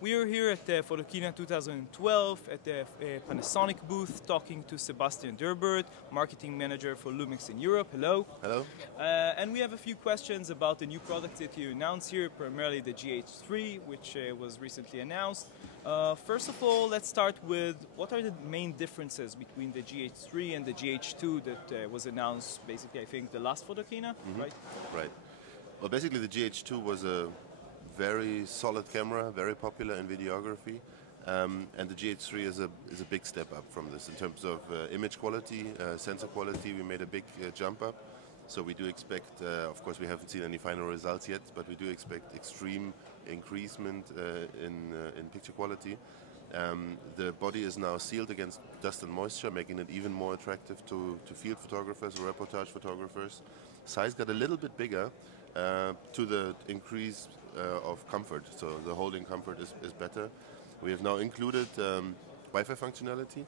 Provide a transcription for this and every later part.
We are here at the Photokina 2012 at the Panasonic booth talking to Sebastian Drawert, marketing manager for Lumix in Europe. Hello. Hello. And we have a few questions about the new products that you announced here, primarily the GH3, which was recently announced. First of all, let's start with what are the main differences between the GH3 and the GH2 that was announced basically, I think, the last Photokina, right? Right. Well, basically the GH2 was a very solid camera, very popular in videography, and the GH3 is a big step up from this in terms of image quality, sensor quality. We made a big jump up, so we do expect. Of course, we haven't seen any final results yet, but we do expect extreme increasement in picture quality. The body is now sealed against dust and moisture, making it even more attractive to field photographers or reportage photographers. Size got a little bit bigger to the increase of comfort, so the holding comfort is better. We have now included Wi-Fi functionality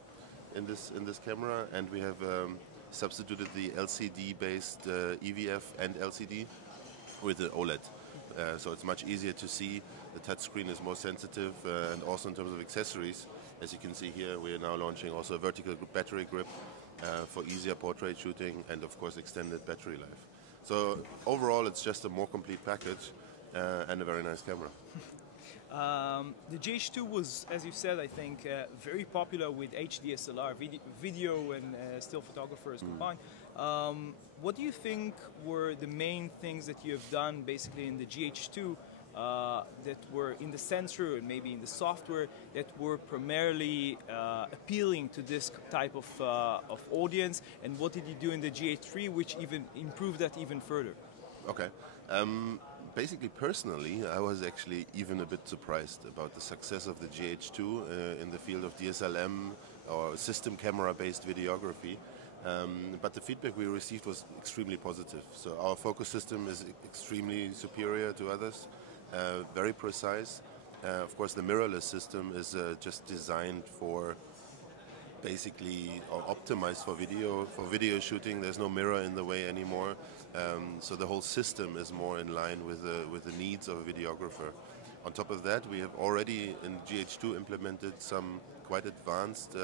in this camera, and we have substituted the LCD-based EVF and LCD with the OLED. So it's much easier to see. The touchscreen is more sensitive, and also in terms of accessories, as you can see here, we are now launching also a vertical battery grip for easier portrait shooting and of course extended battery life. So overall, it's just a more complete package and a very nice camera. The GH2 was, as you said, I think, very popular with HDSLR, video and still photographers combined. What do you think were the main things that you have done basically in the GH2 that were in the sensor and maybe in the software that were primarily appealing to this type of audience, and what did you do in the GH3 which even improved that even further? Okay. Basically, personally, I was actually even a bit surprised about the success of the GH2 in the field of DSLM or system camera-based videography. But the feedback we received was extremely positive. So our focus system is extremely superior to others, very precise. Of course, the mirrorless system is just designed for basically or optimized for video shooting. There's no mirror in the way anymore, so the whole system is more in line with the needs of a videographer. On top of that, we have already in GH2 implemented some quite advanced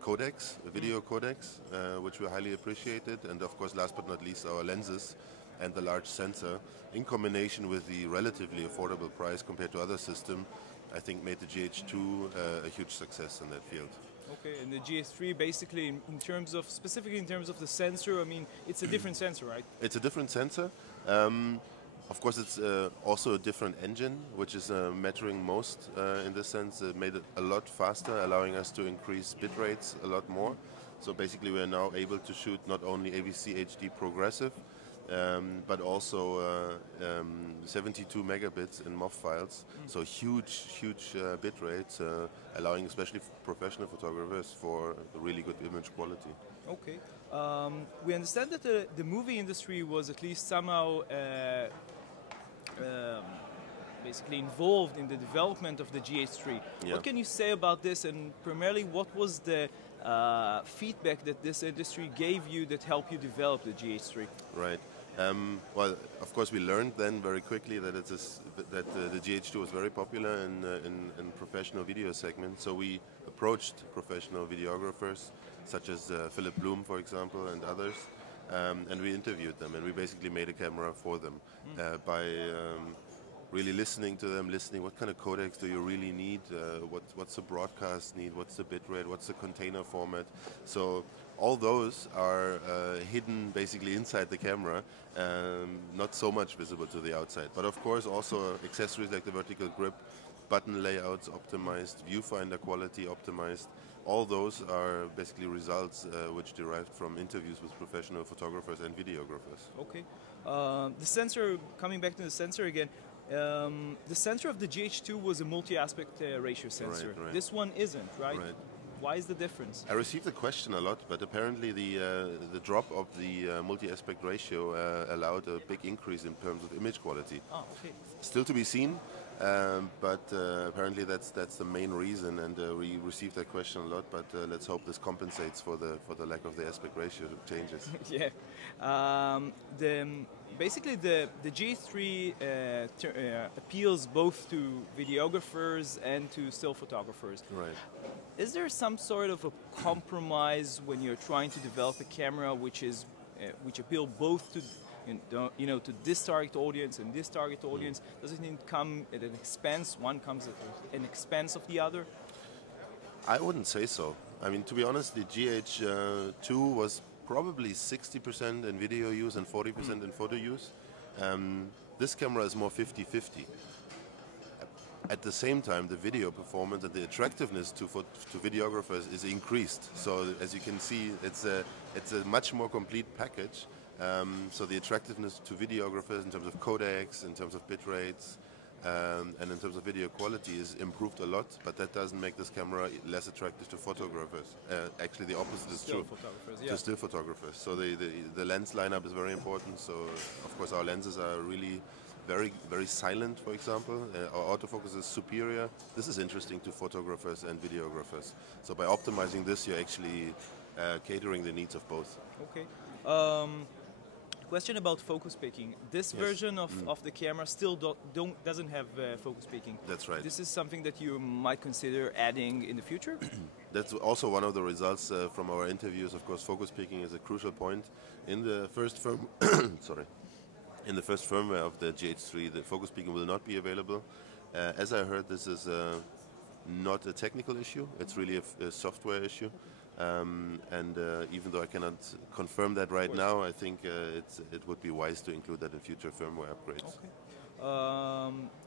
codecs, video codecs, which we highly appreciated, and of course, last but not least, our lenses and the large sensor, in combination with the relatively affordable price compared to other systems, I think made the GH2 a huge success in that field. Okay, and the GH3 basically in terms of, specifically in terms of the sensor, I mean, it's a different sensor, right? It's a different sensor. Of course, it's also a different engine, which is mattering most in this sense. It made it a lot faster, allowing us to increase bit rates a lot more. So basically, we are now able to shoot not only AVC HD progressive, but also 72 megabits in MOV files, so huge bit rates, allowing especially professional photographers for really good image quality. Okay. We understand that the movie industry was at least somehow basically involved in the development of the GH3. Yeah. What can you say about this, and primarily what was the feedback that this industry gave you that helped you develop the GH3? Right. Well, of course, we learned then very quickly that the GH2 was very popular in professional video segments. So we approached professional videographers, such as Philip Bloom, for example, and others, and we interviewed them, and we basically made a camera for them by really listening to them, what kind of codecs do you really need, what's the broadcast need, what's the bitrate, what's the container format. So all those are hidden basically inside the camera, not so much visible to the outside. But of course also accessories like the vertical grip, button layouts optimized, viewfinder quality optimized. All those are basically results which derived from interviews with professional photographers and videographers. Okay. The sensor, coming back to the sensor again, the sensor of the GH2 was a multi-aspect ratio sensor. Right. This one isn't, right? Right. Why is the difference? I received the question a lot, but apparently the drop of the multi-aspect ratio allowed a big increase in terms of image quality. Oh, okay. Still to be seen. But apparently that's the main reason, and we received that question a lot. But let's hope this compensates for the lack of the aspect ratio changes. Yeah. Basically the GH3 appeals both to videographers and to still photographers. Right. Is there some sort of a compromise when you're trying to develop a camera which appeal both to to this target audience and this target audience? Does it come at an expense? One comes at an expense of the other? I wouldn't say so. I mean, to be honest, the GH2 was probably 60% in video use and 40% in photo use. This camera is more 50-50. At the same time, the video performance and the attractiveness to videographers is increased. So as you can see, it's a much more complete package. So the attractiveness to videographers in terms of codecs, in terms of bit rates, and in terms of video quality is improved a lot, but that doesn't make this camera less attractive to photographers. Actually, the opposite is true. To still photographers. So the lens lineup is very important. So of course our lenses are really very, very silent, for example. Our autofocus is superior. This is interesting to photographers and videographers. So by optimizing this, you're actually catering the needs of both. Okay. Question about focus picking. This version of the camera still doesn't have focus picking. That's right. This is something that you might consider adding in the future? That's also one of the results from our interviews. Of course, focus picking is a crucial point. In the first firmware of the GH3, the focus picking will not be available. As I heard, this is not a technical issue. It's really a software issue. Even though I cannot confirm that right now, I think it would be wise to include that in future firmware upgrades. Okay.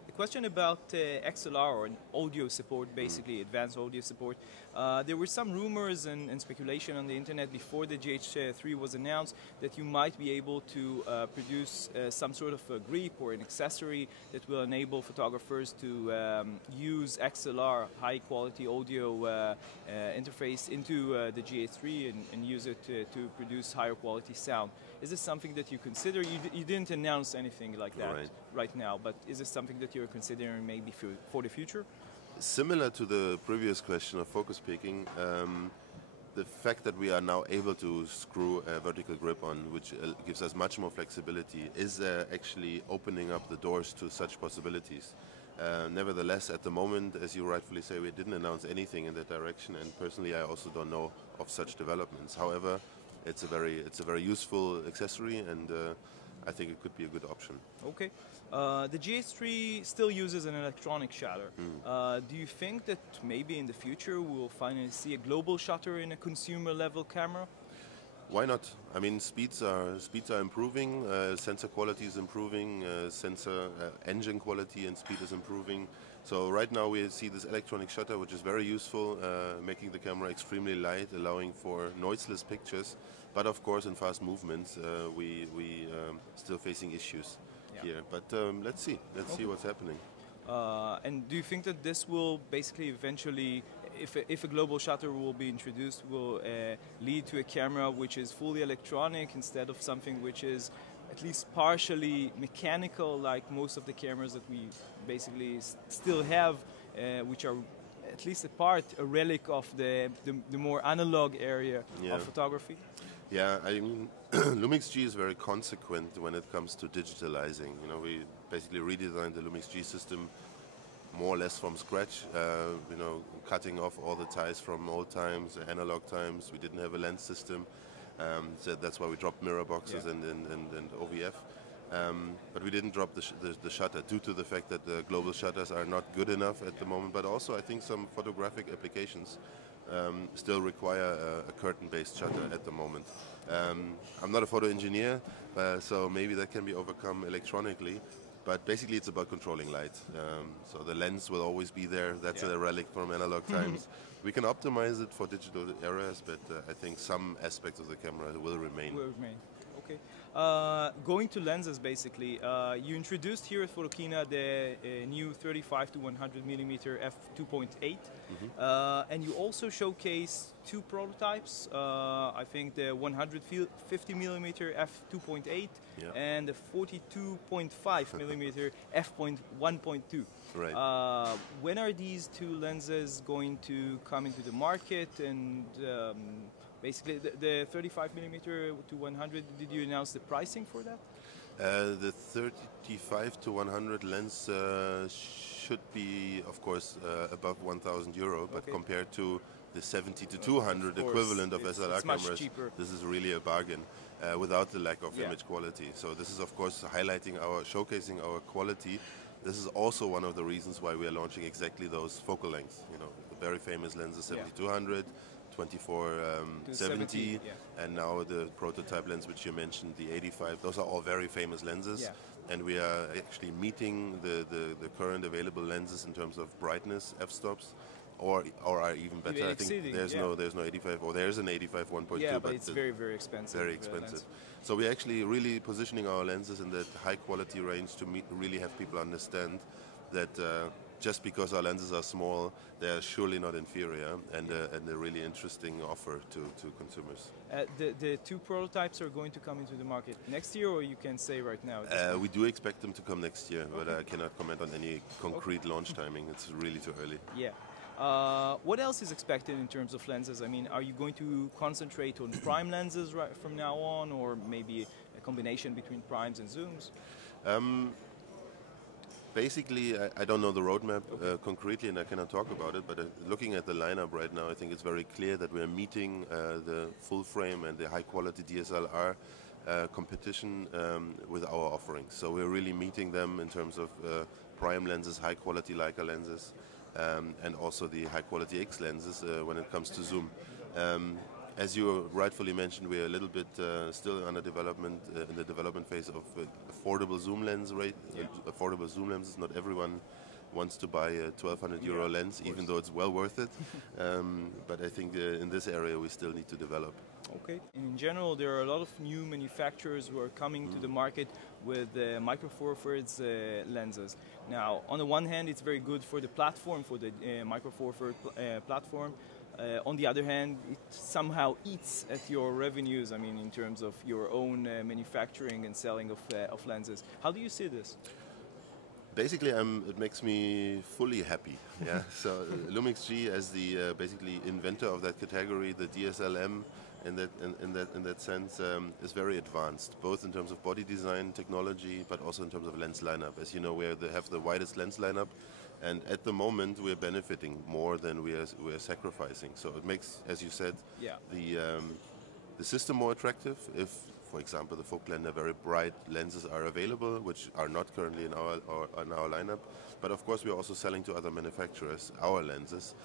A question about XLR or audio support, basically advanced audio support. There were some rumors and speculation on the internet before the GH3 was announced that you might be able to produce some sort of a grip or an accessory that will enable photographers to use XLR, high quality audio interface into the GH3 and use it to produce higher quality sound. Is this something that you consider? You didn't announce anything like that right now, but is this something that you're considering maybe for the future? Similar to the previous question of focus picking, the fact that we are now able to screw a vertical grip on, which gives us much more flexibility, is actually opening up the doors to such possibilities. Nevertheless, at the moment, as you rightfully say, we didn't announce anything in that direction, and personally I also don't know of such developments. However, it's a very useful accessory, and I think it could be a good option. Okay. The GH3 still uses an electronic shutter. Do you think that maybe in the future we'll finally see a global shutter in a consumer level camera? Why not? I mean, speeds are improving, sensor quality is improving, sensor engine quality and speed is improving. So right now we see this electronic shutter, which is very useful, making the camera extremely light, allowing for noiseless pictures. But of course, in fast movements, we still facing issues here. But let's see what's happening. And do you think that this will basically eventually, if a global shutter will be introduced, will lead to a camera which is fully electronic instead of something which is at least partially mechanical, like most of the cameras that we basically still have, which are at least a relic of the more analog area of photography? Yeah, I mean, Lumix G is very consequent when it comes to digitalizing. You know, we basically redesigned the Lumix G system more or less from scratch, you know, cutting off all the ties from old times, analog times. We didn't have a lens system, so that's why we dropped mirror boxes and OVF. But we didn't drop the shutter due to the fact that the global shutters are not good enough at the moment, but also I think some photographic applications still require a curtain-based shutter at the moment. I'm not a photo engineer, so maybe that can be overcome electronically. But basically it's about controlling light. So the lens will always be there. That's a relic from analog times. We can optimize it for digital eras, but I think some aspects of the camera will remain. Okay. Going to lenses, basically, you introduced here at Photokina the new 35 to 100 millimeter f2.8, and you also showcase two prototypes. I think the 150 millimeter f2.8 and the 42.5 millimeter f1.2. Right. When are these two lenses going to come into the market? And basically, the 35 millimeter to 100, did you announce the pricing for that? The 35 to 100 lens should be, of course, above 1,000 euro, but compared to the 70 to 200 equivalent of SLR cameras, this is really a bargain without the lack of image quality. So this is, of course, showcasing our quality. This is also one of the reasons why we are launching exactly those focal lengths. You know, the very famous lenses 70-200, 24-70, and now the prototype lens which you mentioned, the 85. Those are all very famous lenses, and we are actually meeting the current available lenses in terms of brightness, f-stops, or are even better. I think there's no 85, or there's an 85 1.2, yeah, but it's very expensive. Very expensive. So we're actually really positioning our lenses in that high quality range to really have people understand that just because our lenses are small, they are surely not inferior, and a really interesting offer to consumers. The two prototypes are going to come into the market next year, or you can say right now? We do expect them to come next year, but I cannot comment on any concrete launch timing. It's really too early. Yeah. What else is expected in terms of lenses? I mean, are you going to concentrate on prime lenses right from now on, or maybe a combination between primes and zooms? Basically, I don't know the roadmap concretely, and I cannot talk about it, but looking at the lineup right now, I think it's very clear that we are meeting the full frame and the high quality DSLR competition with our offerings. So we're really meeting them in terms of prime lenses, high quality Leica lenses, and also the high quality X lenses when it comes to zoom. As you rightfully mentioned, we are a little bit still under development in the development phase of affordable zoom lens affordable zoom lenses. Not everyone wants to buy a 1,200 euro lens, even though it's well worth it. But I think in this area we still need to develop. Okay. In general, there are a lot of new manufacturers who are coming to the market with Micro Four Thirds lenses. Now, on the one hand, it's very good for the platform, for the Micro Four Thirds platform. On the other hand, it somehow eats at your revenues, I mean, in terms of your own manufacturing and selling of lenses. How do you see this? Basically, it makes me fully happy. Yeah. So Lumix G, as the basically inventor of that category, the DSLM, in that sense, is very advanced, both in terms of body design technology, but also in terms of lens lineup. As you know, we have the widest lens lineup, and at the moment we're benefiting more than we are sacrificing. So it makes, as you said, the system more attractive. If, for example, the focal length very bright lenses are available, which are not currently in our lineup. But of course, we are also selling to other manufacturers our lenses.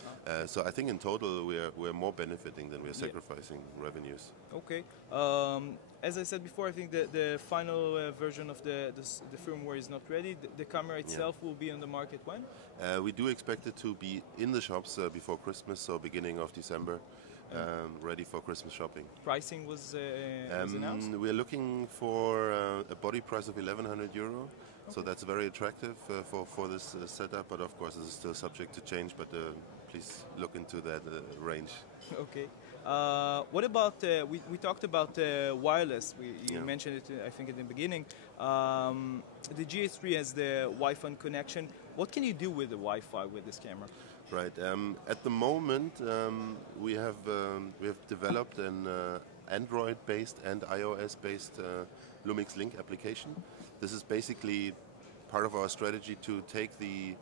So I think in total we're more benefiting than we are sacrificing revenues. Okay. As I said before, I think the final version of the firmware is not ready. The camera itself will be on the market when? We do expect it to be in the shops before Christmas, so beginning of December. Ready for Christmas shopping. Pricing was announced? We are looking for a body price of 1,100 euro. So that's very attractive for this setup, but of course this is still subject to change, but please look into that range. Okay. What about, we talked about wireless, you mentioned it I think at the beginning. The GH3 has the Wi-Fi connection. What can you do with the Wi-Fi with this camera? Right. At the moment, we have developed an Android-based and iOS-based Lumix Link application. This is basically part of our strategy to take the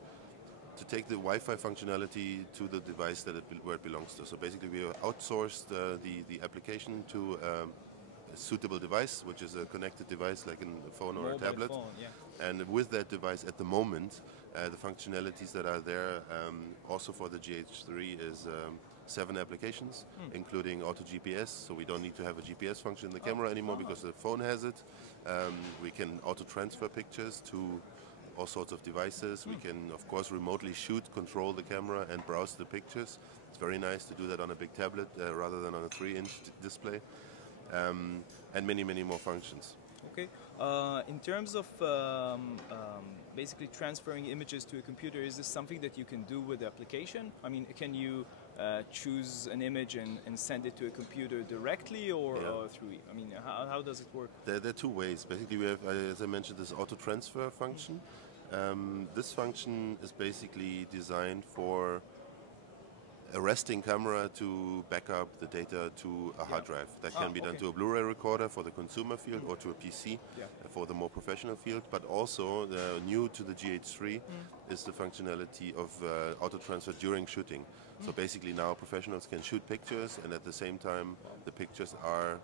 Wi-Fi functionality to the device where it belongs to. So basically, we have outsourced the application to a suitable device, which is a connected device like a phone or a tablet. And with that device, at the moment, the functionalities that are there, also for the GH3, is 7 applications, including auto GPS. So we don't need to have a GPS function in the camera anymore because the phone has it. We can auto transfer pictures to all sorts of devices. We can, of course, remotely shoot, control the camera, and browse the pictures. It's very nice to do that on a big tablet rather than on a 3-inch display. and many more functions. Okay. In terms of basically transferring images to a computer, is this something that you can do with the application? I mean, can you choose an image and send it to a computer directly, or through? I mean, how does it work? There are two ways. Basically, we have, as I mentioned, this auto transfer function. This function is basically designed for a resting camera to back up the data to a hard drive. That can be done to a Blu-ray recorder for the consumer field or to a PC for the more professional field. But also, new to the GH3 is the functionality of auto transfer during shooting. So basically now professionals can shoot pictures, and at the same time the pictures are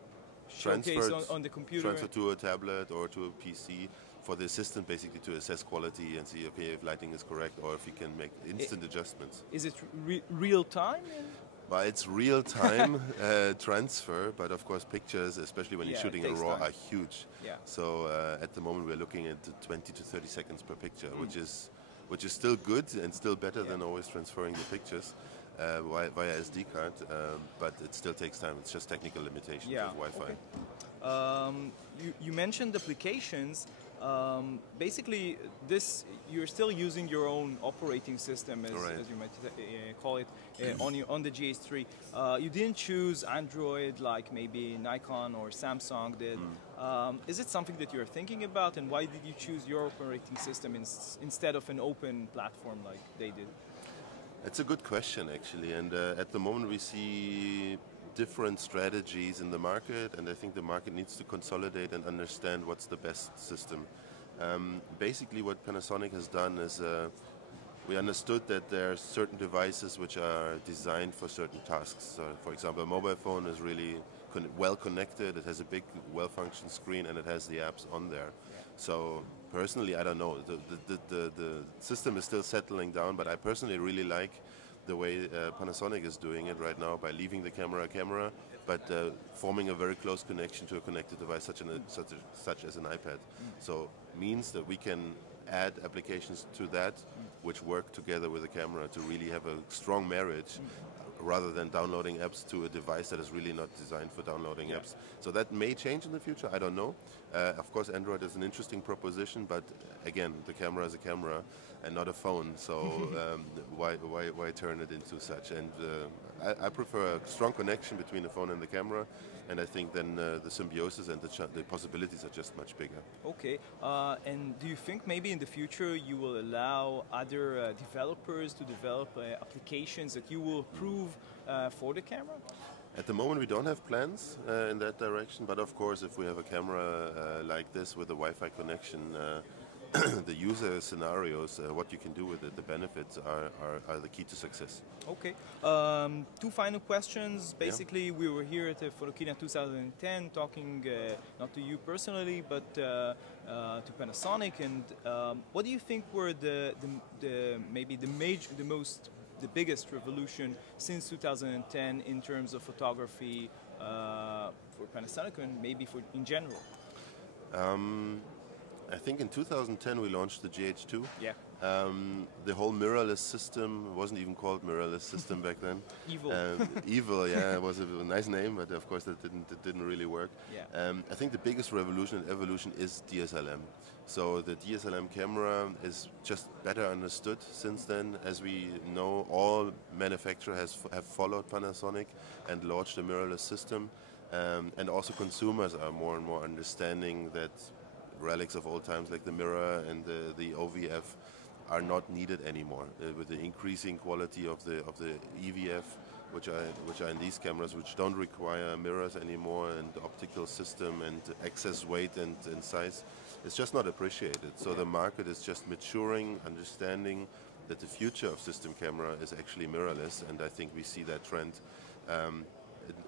transferred on the computer, transferred to a tablet or to a PC, for the assistant basically to assess quality and see, okay, if lighting is correct or if he can make instant adjustments. Is it real time? Well, it's real time transfer, but of course pictures, especially when you're shooting in RAW, are huge. So at the moment we're looking at 20 to 30 seconds per picture, which is still good and still better than always transferring the pictures via SD card, but it still takes time. It's just technical limitations with Wi-Fi. Okay. You mentioned applications. Basically, you're still using your own operating system, as you might call it, on the GH3. You didn't choose Android like maybe Nikon or Samsung did. Is it something that you're thinking about, and why did you choose your operating system instead of an open platform like they did? It's a good question, actually, and at the moment we see different strategies in the market, and I think the market needs to consolidate and understand what's the best system. Basically what Panasonic has done is we understood that there are certain devices which are designed for certain tasks. So, for example, a mobile phone is really well connected, it has a big well-functioned screen, and it has the apps on there. So personally, I don't know, the system is still settling down, but I personally really like the way Panasonic is doing it right now by leaving the camera, but forming a very close connection to a connected device such as an iPad. So means that we can add applications to that which work together with the camera to really have a strong marriage, rather than downloading apps to a device that is really not designed for downloading apps. So that may change in the future, I don't know. Of course, Android is an interesting proposition, but again, the camera is a camera and not a phone, so why turn it into such? And I prefer a strong connection between the phone and the camera, and I think then the symbiosis and the possibilities are just much bigger. Okay, and do you think maybe in the future you will allow other developers to develop applications that you will approve for the camera? At the moment we don't have plans in that direction, but of course if we have a camera like this with a Wi-Fi connection, the user scenarios, what you can do with it, the benefits are the key to success. Okay. Two final questions. Basically, we were here at the Photokina 2010 talking not to you personally, but to Panasonic. And what do you think were the biggest revolution since 2010 in terms of photography for Panasonic and maybe in general? I think in 2010 we launched the GH2. Yeah. The whole mirrorless system wasn't even called mirrorless system back then. Evil. Evil, yeah, it was a nice name, but of course that didn't really work. Yeah. I think the biggest revolution and evolution is DSLM. So the DSLM camera is just better understood since then. As we know, all manufacturers have followed Panasonic and launched a mirrorless system, and also consumers are more and more understanding that relics of old times like the mirror and the OVF are not needed anymore. With the increasing quality of the EVF, which are in these cameras, which don't require mirrors anymore, and optical system and excess weight and size, it's just not appreciated. So the market is just maturing, understanding that the future of system camera is actually mirrorless, and I think we see that trend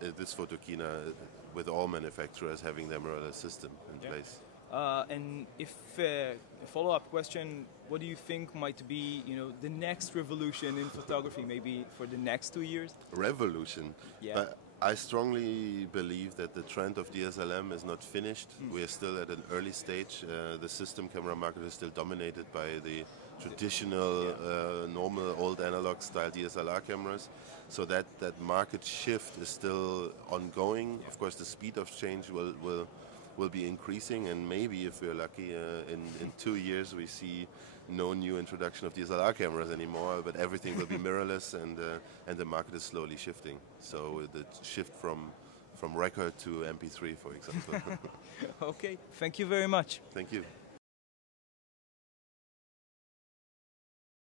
this Photokina with all manufacturers having their mirrorless system in place. And if a follow-up question, what do you think might be, the next revolution in photography, maybe for the next 2 years? Revolution. Yeah. But I strongly believe that the trend of DSLM is not finished. We are still at an early stage. The system camera market is still dominated by the traditional, normal, old analog style DSLR cameras. So that market shift is still ongoing. Of course, the speed of change will be increasing, and maybe if we're lucky, in 2 years we see no new introduction of DSLR cameras anymore, but everything will be mirrorless, and the market is slowly shifting. So the shift from record to MP3, for example. Okay, thank you very much. Thank you.